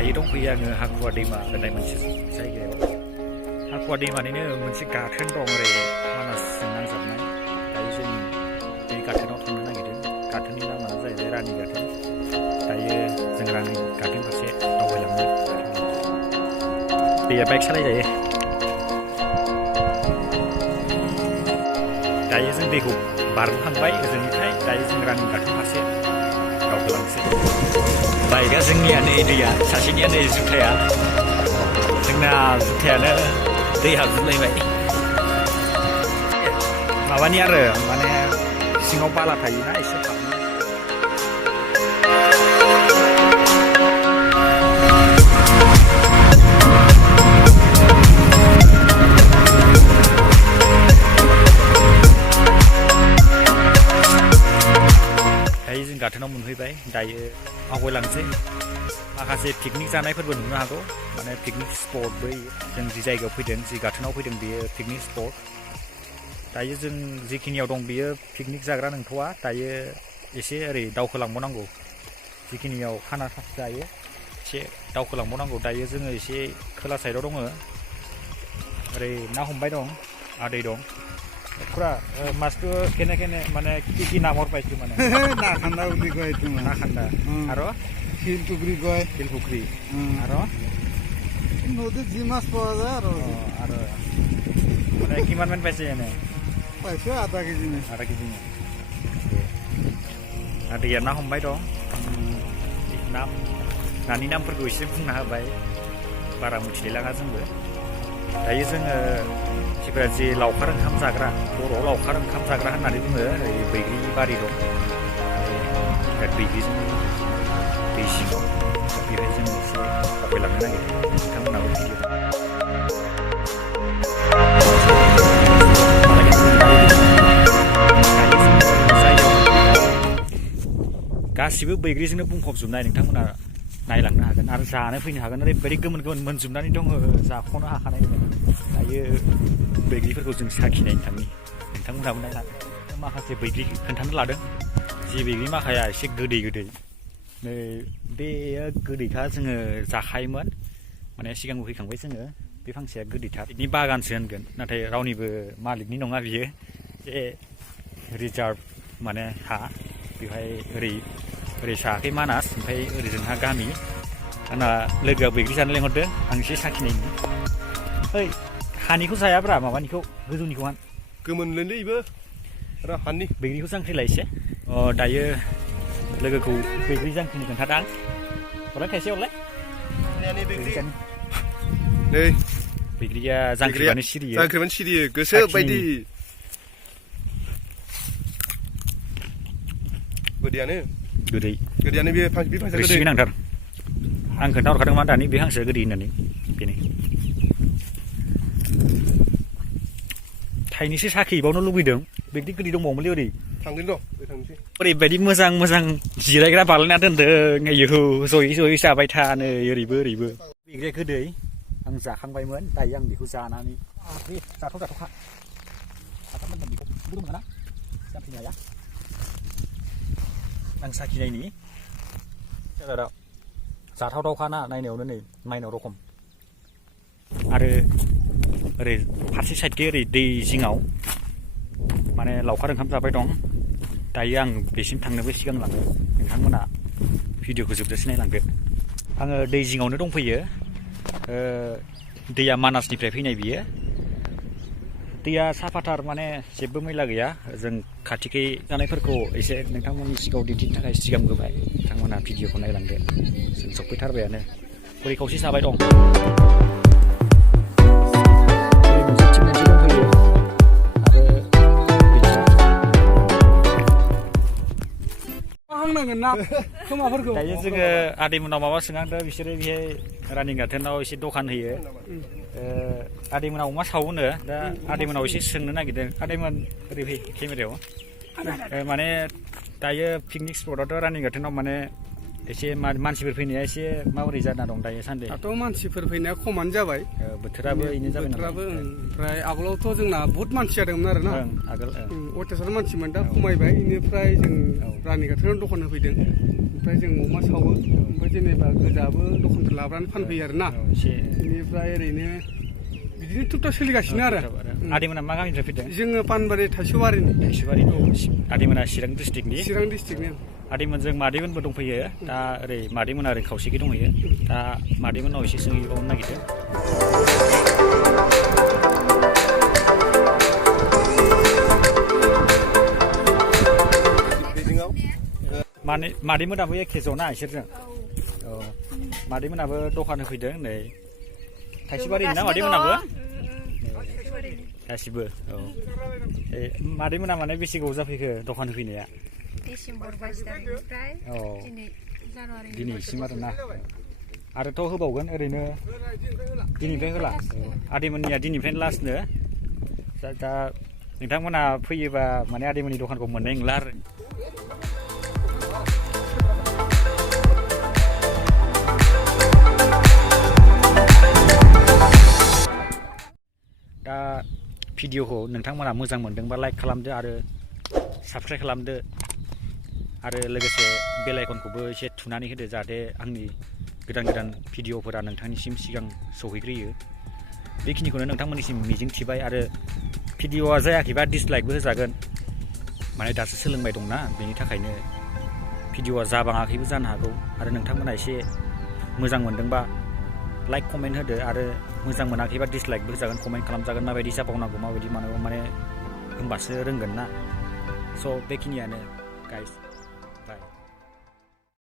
दायो दंफैयो आङो हाखुवा दैमा होननाय मोनसे जायगायाव। हाखुवा दैमानिनो मोनसे गाथोन दं ओरै मानासजों नांजाबनाय। दायो जों बे गाथोनाव थांनो नागिरदों। गाथोननि नामानो जाहैबाय रानि गाथोन। दायो जों रानि गाथोन फारसे दावबायलांनो। दैया बाइक सालायजायो। दायो जों दैखौ बारबोखांबाय ओजोंनिफ्राय। दायो जों रानि गाथोन फारसे दावखोलांसै। बाइकआ जोंनिया नै दैया, सासेनिया नै जुथाया। जोंना जुथायानो दै हाबजोबलायबाय। माबानि आरो माने सिङाव बाला थायोना एसे हाबनो। दायो जों गाथोनाव मोनफैबाय। दायो आवगायलांसै। माखासे पिकनिक जानायफोरबो नुनो हागौ। माने पिकनिक स्पट बै जों जि जायगायाव फैदों, जि गाथोनाव फैदों बेयो पिकनिक स्पट। दायो जों जिखिनियाव दं बेयो पिकनिक जाग्रा नंथ'वा। दायो एसे ओरै दावखोलांबावनांगौ। जिखिनियाव खाना जायो एसे दावखोलांबावनांगौ। दायो जोङो एसे खोला साइडआव दङ। ओरै ना हमबाय दं, आदै दं। পুরা মাছটো কেনে কেনে মানে কি কি নামৰ পাইছো মানে না খান্দা বুলি কয় এইটো না খান্দা আৰু শিল পুখুৰী কয়। শিল পুখুৰী আৰু নদীত যি মাছ পোৱা যায় আৰু মানে কিমান মান পাইছে এনে? পাইছো আধা কেজি নে। आधा केजि दैया ना हमबाय दं। नानि नामफोरखौ एसे बुंना होबाय, बारा मिथिलायलाङा जोंबो। दायो जोङो जेब्ला जे लावखार ओंखाम जाग्रा, बर'आव लावखार ओंखाम जाग्रा होननानै बुङो। ओरै बैग्रि बारि दं, बैग्रिजों दै सिङाव। बेवहाय जों एसे दावबायलांनो नागिरदों। नोंथांमोनाबो फैयो। गासिबो बैग्रिजोंनो बुंफबजोबनाय। नोंथांमोना नायलांनो हागोन आरो जानो फैनो हागोन। ओरैबायदि गोमोन गोमोन मोनजोबनानै दङ, जाख'नो हाखानाय नङा। दायो बैग्रिफोरखौ जों साखिनायनो थाङो। नोंथांमोनहाबो नायना माखासे बैग्रि खोन्थानो लादों। जि बैग्रि माखाया एसे गोदै गोदै। नै बेयो गोदैखा, जोङो जाखायोमोन। माने सिगांबो फैखांबाय जोङो। बे फांसेया गोदैथार। बिनि बागानसो होनगोन, नाथाय रावनिबो मालिकनि नङा बियो। जे रिजार्भ माने हा। बेवहाय ओरै साहाखै मानास, ओमफ्राय ओरैजोंहा गामि। आंना लोगोआ बैग्रि जानो लेंहरदों, आं एसे साखिनायनि। ओइ हानिखौ जायाब्रा, माबानिखौ गोजौनिखौ हान। गोमोनलै इबो र हानि बैग्रिखौ जांख्रिलाय एसे। दायो लोगोखौ बैग्रि जांख्रिनि खोन्थादां। हरलाय थाइसे हरलाय। नै बैग्रिया जांख्रिबानो सिरियो। जांख्रिबानो सिरियो गोसो बायदि। गोदैयानो बे फांसे रोसि गोनांथार। आं खोन्थाहरखादोंमोन दानि बे हांसोआ गोदै होननानै। बेनो थाइनैसो साखिबावनो लुबैदों। बैग्रि गोदै दंबावोमोनलै ओरै थांगोन र' थांनोसै। ओरैबायदि मोजां मोजां जिरायग्रा बानायना दोनदों। आयौ जयै जयै जाबाय था नै ओरैबो ओरैबो। बैग्रिया गोदै, आं जाखांबायमोन। दायो आं बेखौ जानानै जाथ'खा बेखौ गुदुं मोना जाफैनो हाया। आं साखिनायनि जाथावथावखाना नायनायावनो नै माइनाव रखम। आरो ओरै फारसे साइडखै ओरै दै जिङाव माने लावखार ओंखाम जाबाय दं। दायो आं बेसिम थांनोबो सिगां लाङो। नोंथांमोना भिडिअखौ जोबजासे नायलांदो। आङो दै जिङावनो दंफैयो। दैया मानासनिफ्राय फैनाय बियो। दैया साफाथार, माने जेबो मैला गैया। जों खाथिखै जानायफोरखौ एसे नोंथांमोननि सिगाङाव दिन्थिनो थाखाय सिगांबोबाय। नोंथांमोना भिडिअखौ नायलांदो। जों सफैथारबायानो। बोरै खावसे जाबाय दं। मोनसे दंफैयो आरो हांनांगोन ना खोमाफोरखौ। दायो जोङो आदैमोनाव माबा सोंहांदों। बिसोरो बेहाय रानि गाथोनाव एसे दखान होयो। आदैमोना अमा सावोनो। दा आदैमोनाव एसे सोंनो नागिरदों। आदैमोन ओरै फै केमेरायाव। माने दायो पिकनिक स्पटआवथ' रानि गाथोनाव माने एसे मानसिफोर फैनाया एसे माबोरै जाना दं दायो सान्दे? दाथ' मानसिफोर फैनाया खमानो जाबाय। बोथोराबो बेनो जाबाय नालाय। बोथोराबो ओमफ्राय आगोलावथ' जोंना बहुत मानसि जादोंमोन आरो ना। आगोल अयथासार मानसिमोन, दा खमायबाय। बेनिफ्राय जों रानि गाथोनाव दखान होफैदों। ओमफ्राय जों अमा सावो ओमफ्राय जेनेबा गोजाबो दखानफोर लाब्रानो फानफैयो आरोना एसे बेनिफ्राय ओरैनो बिदिनो थुबथा सोलिगासिनो आरो आदैमोना मा गामिनिफ्राय फैदों? जोङो पानबारि थाइसौबारिनि आदैमोना चिरां डिस्ट्रिक्टनि चिरां डिस्ट्रिक्टनि आदैमोनजों मादैमोनबो दंफैयो दा ओरै मादैमोना ओरै खावसेखै दंहैयो दा मादैमोनाव एसे सोंहैबावनो नागिरदों मादैमोनाबो एखे ज'ना इसोरजों औ मादैमोनाबो दखान होफैदों नै थाइसेबारिनि ना मादैमोनाबो गासिबो औ मादैमोना माने बेसे गोबाव जाफैखो दखान होफैनाया? डिसेम्बर 22 तारिखनिफ्राय दिनै जानुवारि दिनैसिम आरोना आरोथ' होबावगोन ओरैनो दिनैनिफ्राय होला आदैमोननिया दिनैनिफ्रायनो लास्टनो दा नोंथांमोना फैयोबा माने आदैमोननि दखानखौ मोननाय नंला आरो दा भिडिअखौ नोंथांमोना मोजां मोनदोंबा लाइक खालामदो आरो साबस्क्राइब खालामदो आरो लोगोसे बेल आइकनखौबो एसे थुनानै होदो जाहाथे आंनि गोदान गोदान भिडिअफोरा नोंथांनिसिम सिगां सौहैग्रोयो बेखिनिखौनो नोंथांमोननिसिम मिजिं थिबाय आरो भिडिअआ जायाखैबा डिसलाइकबो होजागोन माने दासो सोलोंबाय दंना बेनि थाखायनो भिडिअआ जाबाङाखैबो जानो हागौ आरो नोंथांमोना एसे मोजां मोनदोंबा लाइक कमेन्ट होदो आरो मोजां मोनाखैबा डिसलाइकबो होजागोन कमेन्ट खालामजागोन माबायदि जाबावनांगौ माबायदि मानांगौ माने होमबासो रोंगोन ना स' बेखिनियानो गाइस